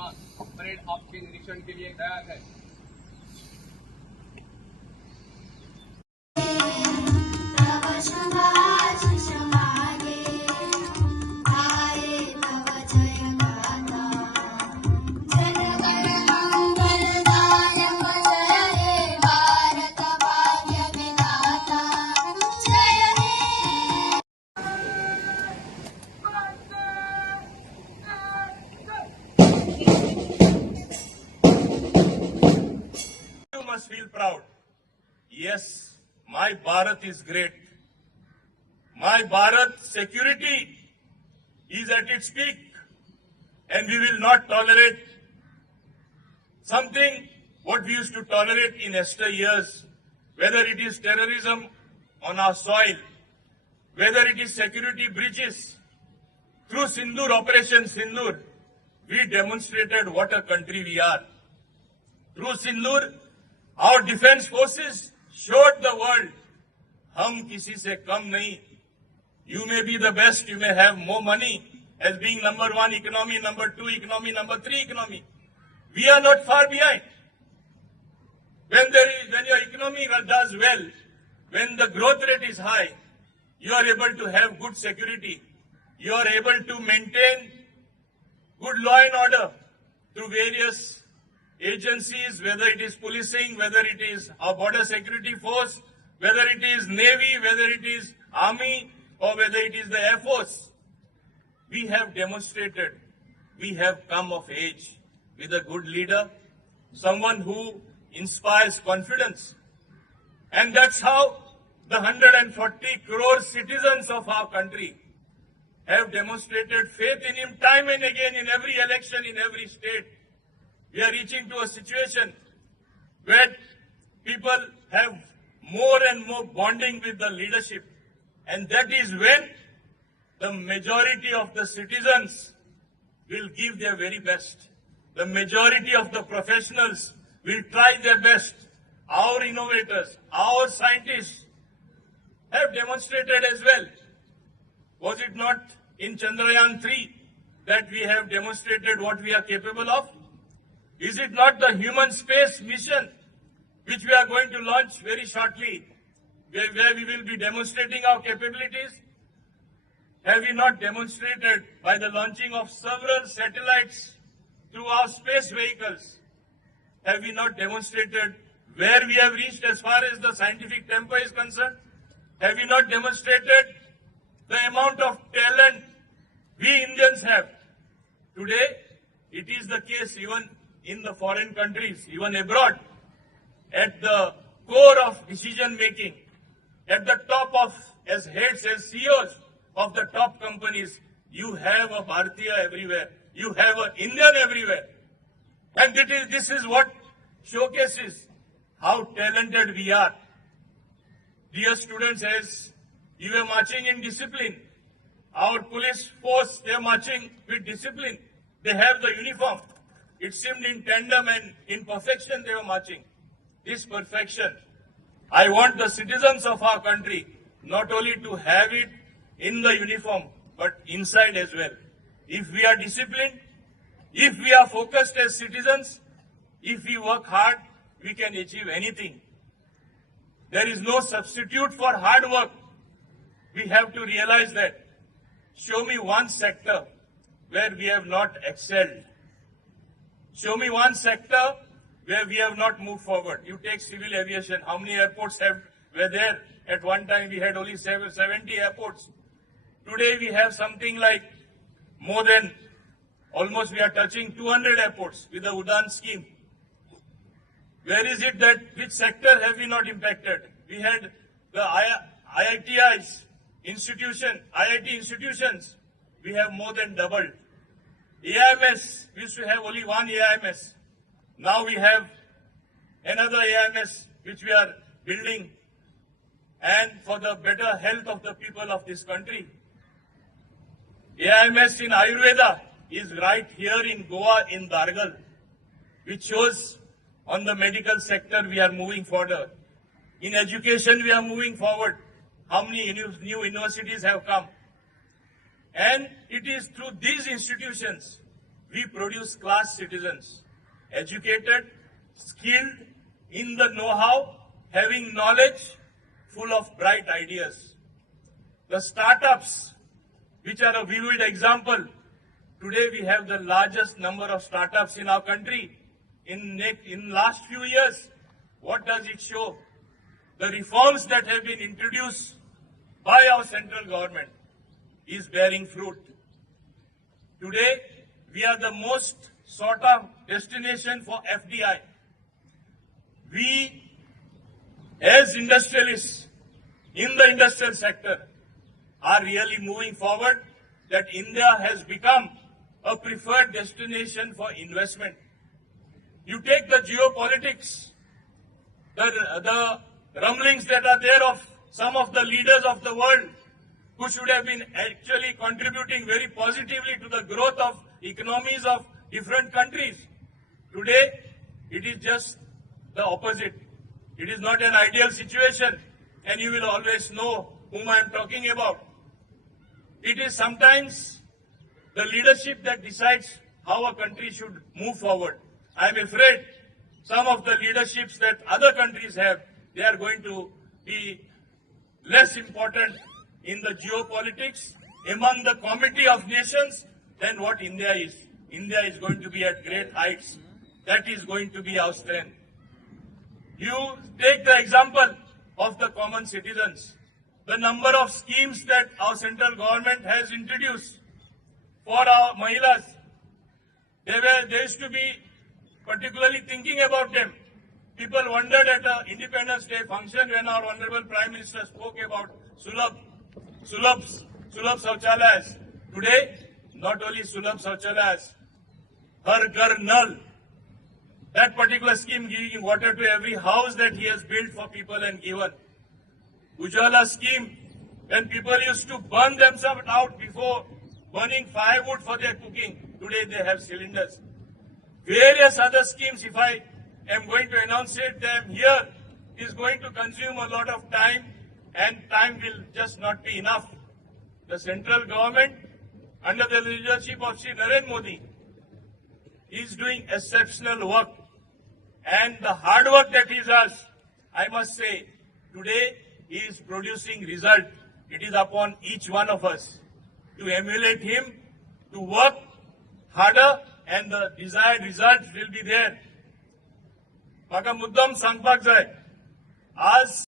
जवान परेड आपके निरीक्षण के लिए तैयार है। You must feel proud. Yes, my Bharat is great. My Bharat security is at its peak, and we will not tolerate something what we used to tolerate in yesteryears, whether it is terrorism on our soil, whether it is security breaches. Through Sindoor, Operation Sindoor, we demonstrated what a country we are. Through Sindoor, our defense forces showed the world, hum kisi se kam nahi. You may be the best, you may have more money as being number one economy, number two economy, number three economy. We are not far behind. When your economy does well, when the growth rate is high, you are able to have good security. You are able to maintain good law and order through various agencies, whether it is policing, whether it is our border security force, whether it is Navy, whether it is Army, or whether it is the Air Force. We have demonstrated, we have come of age with a good leader, someone who inspires confidence. And that's how the 140 crore citizens of our country have demonstrated faith in him time and again in every election, in every state. We are reaching to a situation where people have more and more bonding with the leadership. And that is when the majority of the citizens will give their very best. The majority of the professionals will try their best. Our innovators, our scientists have demonstrated as well. Was it not in Chandrayaan 3 that we have demonstrated what we are capable of? Is it not the human space mission which we are going to launch very shortly, where we will be demonstrating our capabilities? Have we not demonstrated by the launching of several satellites through our space vehicles? Have we not demonstrated where we have reached as far as the scientific tempo is concerned? Have we not demonstrated the amount of talent we Indians have? Today, it is the case even in the foreign countries, even abroad, at the core of decision making, at the top of, as heads, as CEOs of the top companies, you have a Bharatiya everywhere. You have an Indian everywhere. And this is what showcases how talented we are. Dear students, as you are marching in discipline, our police force, they are marching with discipline. They have the uniform. It seemed in tandem and in perfection they were marching. This perfection, I want the citizens of our country not only to have it in the uniform, but inside as well. If we are disciplined, if we are focused as citizens, if we work hard, we can achieve anything. There is no substitute for hard work. We have to realize that. Show me one sector where we have not excelled. Show me one sector where we have not moved forward. You take civil aviation. How many airports were there? At one time we had only 70 airports. Today we have something like more than, almost we are touching 200 airports with the Udaan scheme. Where is it that, which sector have we not impacted? We had the IIT institutions. We have more than doubled. AIMS, we used to have only one AIMS. Now we have another AIMS which we are building, and for the better health of the people of this country. AIMS in Ayurveda is right here in Goa, in Dargal, which shows on the medical sector we are moving forward. In education we are moving forward. How many new universities have come? And it is through these institutions, we produce class citizens, educated, skilled, in the know-how, having knowledge, full of bright ideas. The startups, which are a vivid example, today we have the largest number of startups in our country. In last few years, what does it show? The reforms that have been introduced by our central government is bearing fruit. Today, we are the most sought of destination for FDI. We, as industrialists in the industrial sector, are really moving forward that India has become a preferred destination for investment. You take the geopolitics, the rumblings that are there of some of the leaders of the world who should have been actually contributing very positively to the growth of economies of different countries. Today, it is just the opposite. It is not an ideal situation, and you will always know whom I am talking about. It is sometimes the leadership that decides how a country should move forward. I am afraid some of the leaderships that other countries have, they are going to be less important in the geopolitics among the committee of nations than what India is. India is going to be at great heights. That is going to be our strength. You take the example of the common citizens. The number of schemes that our central government has introduced for our Mahilas, they used to be particularly thinking about them. People wondered at an Independence Day function when our Honorable Prime Minister spoke about Sulabh Shauchalayas. Today, not only Sulabh Shauchalayas, Har Ghar Nal, that particular scheme giving water to every house that he has built for people and given. Ujala scheme, when people used to burn themselves out before burning firewood for their cooking, today they have cylinders. Various other schemes, if I am going to enunciate them here, is going to consume a lot of time, and time will just not be enough. The central government, under the leadership of Shri Narendra Modi, is doing exceptional work. And the hard work that he does, I must say, today he is producing result. It is upon each one of us to emulate him, to work harder, and the desired results will be there. Maka muddam सांगपाक जाय, आज